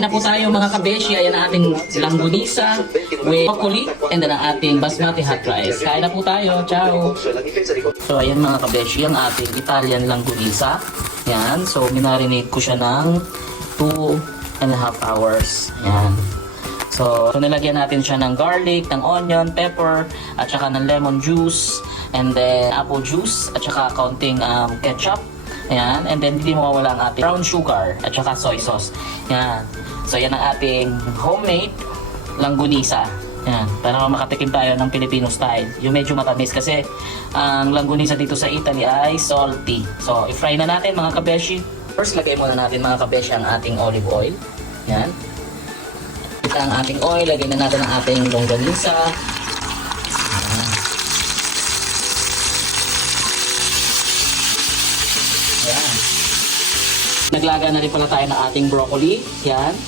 Kain na po tayo mga kabeshi. Ayan ang ating langgunisa with broccoli and then ang ating basmati hot rice. Kain na po tayo. Ciao! So ayan mga kabeshi, ang ating Italian langgunisa. Yan. So minarinate ko siya ng 2.5 hours. Yan. So nilagyan natin siya ng garlic, ng onion, pepper, at saka ng lemon juice, and then apple juice, at saka kaunting ketchup. Ayan, and then hindi mawawala ang ating brown sugar at saka soy sauce. Ayan. So yan ang ating homemade langgunisa. Ayan, para makatikim tayo ng Filipino style. Yung medyo matamis kasi ang langgunisa dito sa Italy ay salty. So i-fry na natin mga kabeshi. First lagay muna natin mga kabeshi ang ating olive oil. Ayan. Ito ang ating oil, lagay na natin ang ating longganisa. Ayan. Naglaga na rin pala tayo ng ating broccoli. Yan.